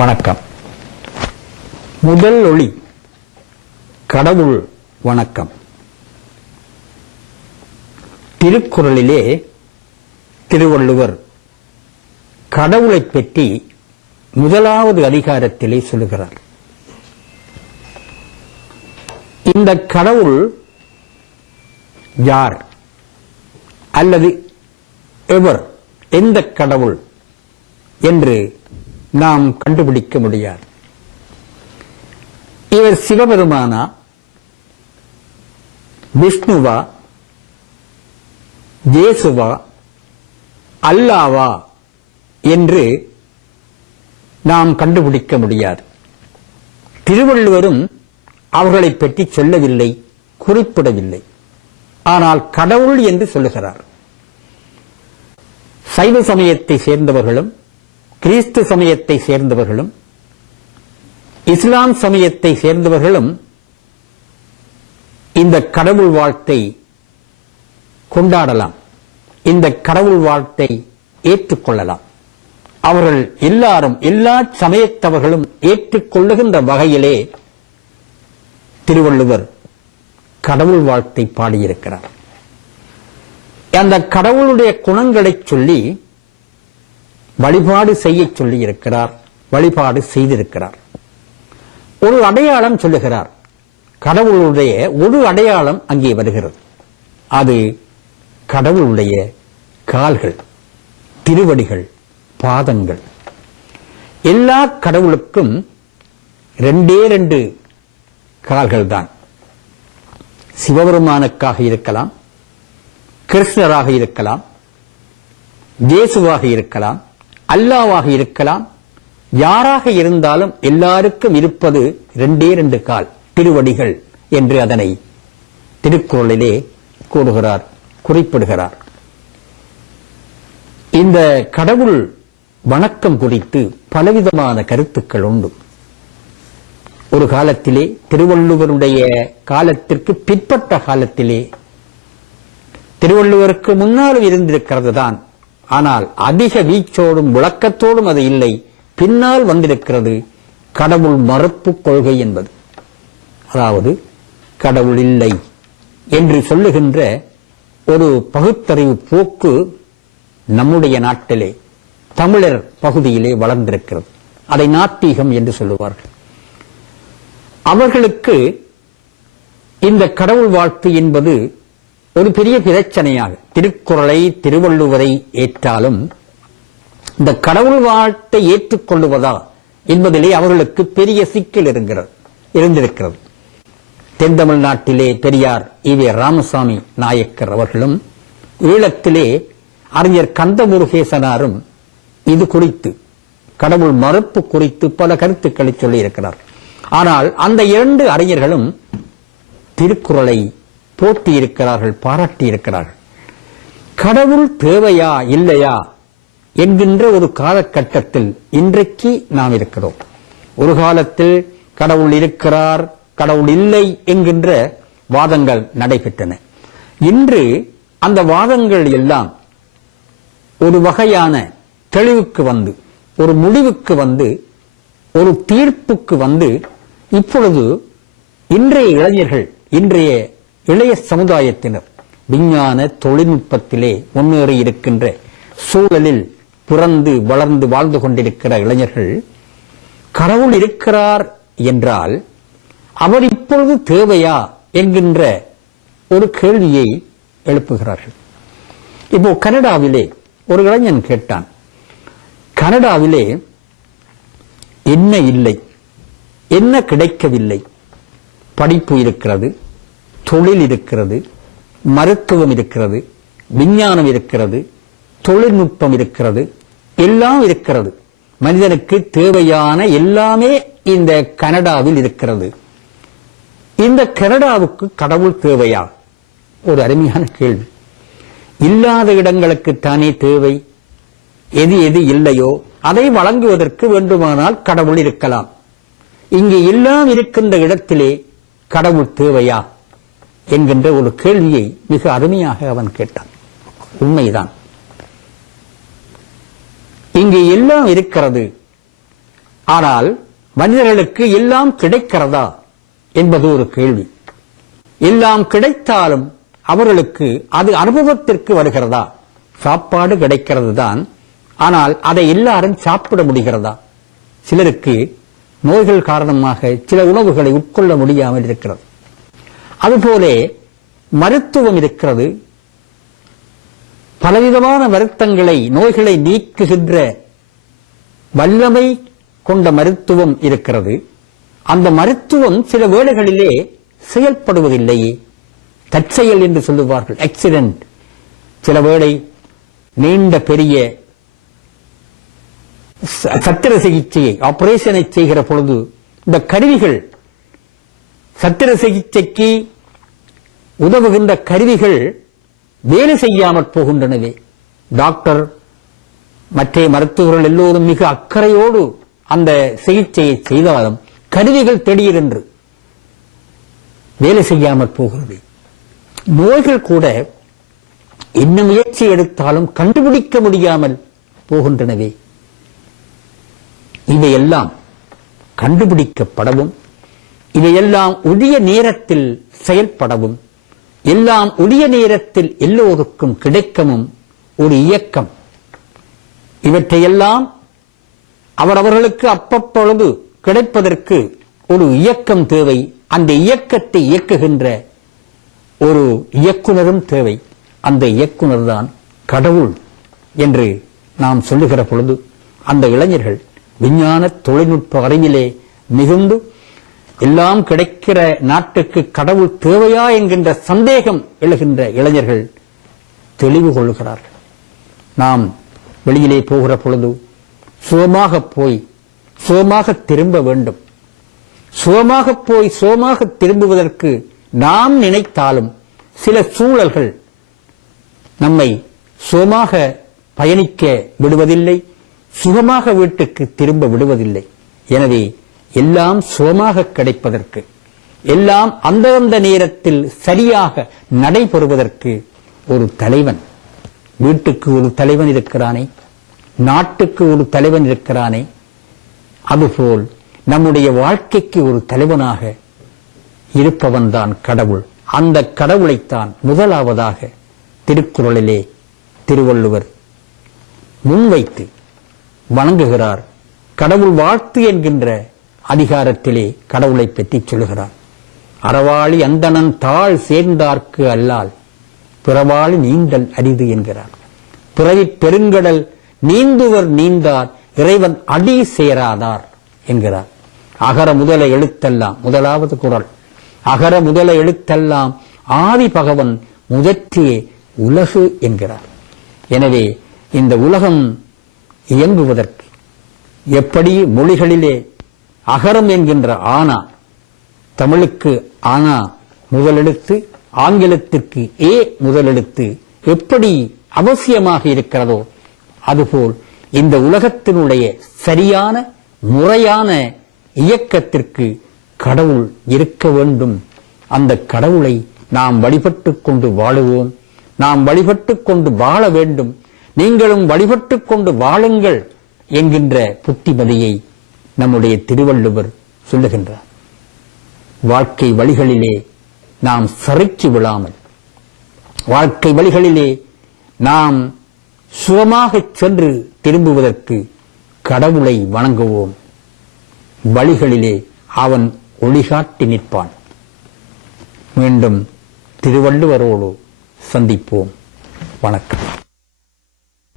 வணக்கம். முதல் ஒளி கடவுள் வணக்கம். திருக்குறளிலே திருவள்ளுவர் கடவுளைப் பற்றி முதலாவது அதிகாரத்திலே சொல்லுகிறார். இந்த கடவுள் யார் அல்லது எவர், எந்த கடவுள் என்று நாம் கண்டுபிடிக்க முடியாது. இவர் சிவபெருமானா, விஷ்ணுவா, இயேசுவா, அல்லாவா என்று நாம் கண்டுபிடிக்க முடியாது. திருவள்ளுவரும் அவர்களைப் பற்றி சொல்லவில்லை, குறிப்பிடவில்லை. ஆனால் கடவுள் என்று சொல்லுகிறார். சைவ சமயத்தை சேர்ந்தவர்களும் கிறிஸ்து சமயத்தை சேர்ந்தவர்களும் இஸ்லாம் சமயத்தை சேர்ந்தவர்களும் இந்த கடவுள் வாழ்த்தை கொண்டாடலாம், இந்த கடவுள் வாழ்த்தை ஏற்றுக்கொள்ளலாம். அவர்கள் எல்லாரும், எல்லா சமயத்தவர்களும் ஏற்றுக்கொள்ளுகின்ற வகையிலே திருவள்ளுவர் கடவுள் வாழ்த்தை பாடியிருக்கிறார். அந்த கடவுளுடைய குணங்களை சொல்லி வழிபாடு செய்ய சொல்லி இருக்கிறார், வழிபாடு செய்திருக்கிறார். ஒரு அடையாளம் சொல்லுகிறார். கடவுளுடைய ஒரு அடையாளம் அங்கே வருகிறது. அது கடவுளுடைய கால்கள், திருவடிகள், பாதங்கள். எல்லா கடவுளுக்கும் ரெண்டே ரெண்டு கால்கள் தான். சிவபெருமானுக்காக இருக்கலாம், கிருஷ்ணராக இருக்கலாம், இயேசுவாக இருக்கலாம், அல்லாவாக இருக்கலாம். யாராக இருந்தாலும் எல்லாருக்கும் இருப்பது ரெண்டே ரெண்டு கால், திருவடிகள் என்று அதனை திருக்குறளிலே கூறுகிறார், குறிப்பிடுகிறார். இந்த கடவுள் வணக்கம் குறித்து பலவிதமான கருத்துக்கள் உண்டு. ஒரு காலத்திலே, திருவள்ளுவருடைய காலத்திற்கு பிற்பட்ட காலத்திலே, திருவள்ளுவருக்கு முன்னாலும் இருந்திருக்கிறது தான், ஆனால் அதிக வீச்சோடும் விளக்கத்தோடும் அது இல்லை. பின்னால் வந்திருக்கிறது கடவுள் மறுப்பு கொள்கை என்பது. அதாவது கடவுள் இல்லை என்று சொல்லுகின்ற ஒரு பகுத்தறிவு போக்கு நம்முடைய நாட்டிலே, தமிழர் பகுதியிலே வளர்ந்திருக்கிறது. அதை நாத்திகம் என்று சொல்லுவார்கள். அவர்களுக்கு இந்த கடவுள் வாழ்த்து என்பது ஒரு பெரிய பிரச்சனையாக, திருக்குறளை, திருவள்ளுவரை ஏற்றாலும் இந்த கடவுள் வாழ்த்தை ஏற்றுக்கொள்வதா என்பதிலே அவர்களுக்கு பெரிய சிக்கல் இருந்திருக்கிறது. தென் தமிழ்நாட்டிலே பெரியார் ஈவே ராமசாமி நாயக்கர் அவர்களும், ஈழத்திலே அறிஞர் கந்தமுருகேசனாரும் இது குறித்து, கடவுள் மறுப்பு குறித்து பல கருத்துக்களை சொல்லியிருக்கிறார். ஆனால் அந்த இரண்டு அறிஞர்களும் திருக்குறளை போற்றி இருக்கிறார்கள், பாராட்டி இருக்கிறார்கள். கடவுள் தேவையா இல்லையா என்கின்ற ஒரு காலகட்டத்தில் இன்றைக்கு நாம் இருக்கிறோம். ஒரு காலத்தில் கடவுள் இருக்கிறார், கடவுள் இல்லை என்கின்ற வாதங்கள் நடைபெற்றன. இன்று அந்த வாதங்கள் எல்லாம் ஒரு வகையான தெளிவுக்கு வந்து, ஒரு முடிவுக்கு வந்து, ஒரு தீர்ப்புக்கு வந்து, இப்பொழுது இன்றைய இளைஞர்கள், இன்றைய இளைய சமுதாயத்தினர் விஞ்ஞான தொழில்நுட்பத்திலே முன்னேறி இருக்கின்ற சூழலில் பிறந்து வளர்ந்து வாழ்ந்து கொண்டிருக்கிற இளைஞர்கள், கடவுள் இருக்கிறார் என்றால் அவர் இப்பொழுது தேவையா என்கின்ற ஒரு கேள்வியை எழுப்புகிறார்கள். இப்போ கனடாவிலே ஒரு இளைஞன் கேட்டான், கனடாவிலே என்ன இல்லை, என்ன கிடைக்கவில்லை? படிப்பு இருக்கிறது, தொழில் இருக்கிறது, மருத்துவம் இருக்கிறது, விஞ்ஞானம் இருக்கிறது, தொழில்நுட்பம் இருக்கிறது, எல்லாம் இருக்கிறது. மனிதனுக்கு தேவையான எல்லாமே இந்த கனடாவில் இருக்கிறது. இந்த கனடாவுக்கு கடவுள் தேவையா? ஒரு அருமையான கேள்வி. இல்லாத இடங்களுக்கு தானே தேவை. எது எது இல்லையோ அதை வழங்குவதற்கு வேண்டுமானால் கடவுள் இருக்கலாம். இங்கு எல்லாம் இருக்கின்ற இடத்திலே கடவுள் தேவையா என்கின்ற ஒரு கேள்வியை மிக அருமையாக அவன் கேட்டான். உண்மைதான். இங்கு எல்லாம் இருக்கிறது, ஆனால் மனிதர்களுக்கு எல்லாம் கிடைக்கிறதா என்பது ஒரு கேள்வி. எல்லாம் கிடைத்தாலும் அவர்களுக்கு அது அனுபவத்திற்கு வருகிறதா? சாப்பாடு கிடைக்கிறது தான், ஆனால் அதை எல்லாரும் சாப்பிட முடிகிறதா? சிலருக்கு நோய்கள் காரணமாக சில உணவுகளை உட்கொள்ள முடியாமல் இருக்கிறது. அதுபோல மருத்துவம் இருக்கிறது. பலவிதமான வருத்தங்களை, நோய்களை நீக்குகின்ற வல்லமை கொண்ட மருத்துவம் இருக்கிறது. அந்த மருத்துவம் சில வேளைகளிலே செயல்படுவதில்லையே, தற்செயல் என்று சொல்லுவார்கள், ஆக்சிடென்ட். சில வேளை நீண்ட பெரிய சத்திர சிகிச்சையை, ஆபரேஷனை செய்கிற பொழுது இந்த கருவிகள், சத்திர சிகிச்சைக்கு உதவுகின்ற கருவிகள் வேலை செய்யாமற் போகின்றனவே. டாக்டர் மற்ற மருத்துவர்கள் எல்லோரும் மிக அக்கறையோடு அந்த சிகிச்சையை செய்தாலும் கருவிகள் திடீரென்று வேலை செய்யாமற் போகிறது. நோய்கள் கூட என்ன முயற்சி எடுத்தாலும் கண்டுபிடிக்க முடியாமல் போகின்றனவே. இவையெல்லாம் கண்டுபிடிக்கப்படவும், இவையெல்லாம் உரிய நேரத்தில் செயல்படவும், எல்லாம் உரிய நேரத்தில் எல்லோருக்கும் கிடைக்கவும் ஒரு இயக்கம். இவற்றையெல்லாம் அவரவர்களுக்கு அப்பப்பொழுது கிடைப்பதற்கு ஒரு இயக்கம் தேவை. அந்த இயக்கத்தை இயக்குகின்ற ஒரு இயக்குனரும் தேவை. அந்த இயக்குனர் தான் கடவுள் என்று நாம் சொல்லுகிற பொழுது, அந்த இளைஞர்கள் விஞ்ஞான தொழில்நுட்ப அறிவிலே மிகுந்து எல்லாம் கிடைக்கிற நாட்டுக்கு கடவுள் தேவையா என்கின்ற சந்தேகம் எழுகின்ற இளைஞர்கள் தெளிவு கொள்கிறார்கள். நாம் வெளியிலே போகிற பொழுது சுகமாக போய் சுகமாக திரும்ப வேண்டும். சுகமாக போய் சுகமாக திரும்புவதற்கு நாம் நினைத்தாலும் சில சூழல்கள் நம்மை சுகமாக பயணிக்க விடுவதில்லை, சுகமாக வீட்டுக்கு திரும்ப விடுவதில்லை. எனவே எல்லாம் சுகமாக கிடைப்பதற்கு, எல்லாம் அந்தந்த நேரத்தில் சரியாக நடைபெறுவதற்கு ஒரு தலைவன், வீட்டுக்கு ஒரு தலைவன் இருக்கிறானே, நாட்டுக்கு ஒரு தலைவன் இருக்கிறானே, அதுபோல் நம்முடைய வாழ்க்கைக்கு ஒரு தலைவனாக இருப்பவன் தான் கடவுள். அந்த கடவுளைத்தான் முதலாவதாக திருக்குறளிலே திருவள்ளுவர் முன்வைத்து வணங்குகிறார். கடவுள் வாழ்த்து என்கின்ற அதிகாரத்திலே கடவுளை பற்றி சொல்லுகிறார். அறவாளி அந்தணன் தாழ் சேர்ந்தார்க்கு அல்லால் பிறவாளி நீந்தல் அரிது என்கிறார். பிறவி பெருங்கடல் நீந்துவர் நீந்தார் இறைவன் அடி சேராதார் என்கிறார். அகர முதல எழுத்தெல்லாம், முதலாவது குறள், அகர முதல எழுத்தெல்லாம் ஆதி பகவன் முதற்றியே உலகு என்கிறார். எனவே இந்த உலகம் இயங்குவதற்கு எப்படி மொழிகளிலே அகரம் என்கின்ற ஆனா, தமிழுக்கு ஆனா முதலெழுத்து, ஆங்கிலத்திற்கு ஏ முதலெழுத்து எப்படி அவசியமாக இருக்கிறதோ, அதுபோல் இந்த உலகத்தினுடைய சரியான முறையான இயக்கத்திற்கு கடவுள் இருக்க வேண்டும். அந்த கடவுளை நாம் வழிபட்டுக் கொண்டு வாழுவோம். நாம் வழிபட்டுக் கொண்டு வாழ வேண்டும். நீங்களும் வழிபட்டுக் கொண்டு வாழுங்கள் என்கின்ற புத்திமதியை நம்முடைய திருவள்ளுவர் சொல்லுகின்றார். வாழ்க்கை வழிகளிலே நாம் சறுக்கி விழாமல், வாழ்க்கை வழிகளிலே நாம் சுகமாக சென்று திரும்புவதற்கு கடவுளை வணங்குவோம். வழிகளிலே அவன் ஒளிகாட்டி நிற்பான். மீண்டும் திருவள்ளுவரோடு சந்திப்போம். வணக்கம்.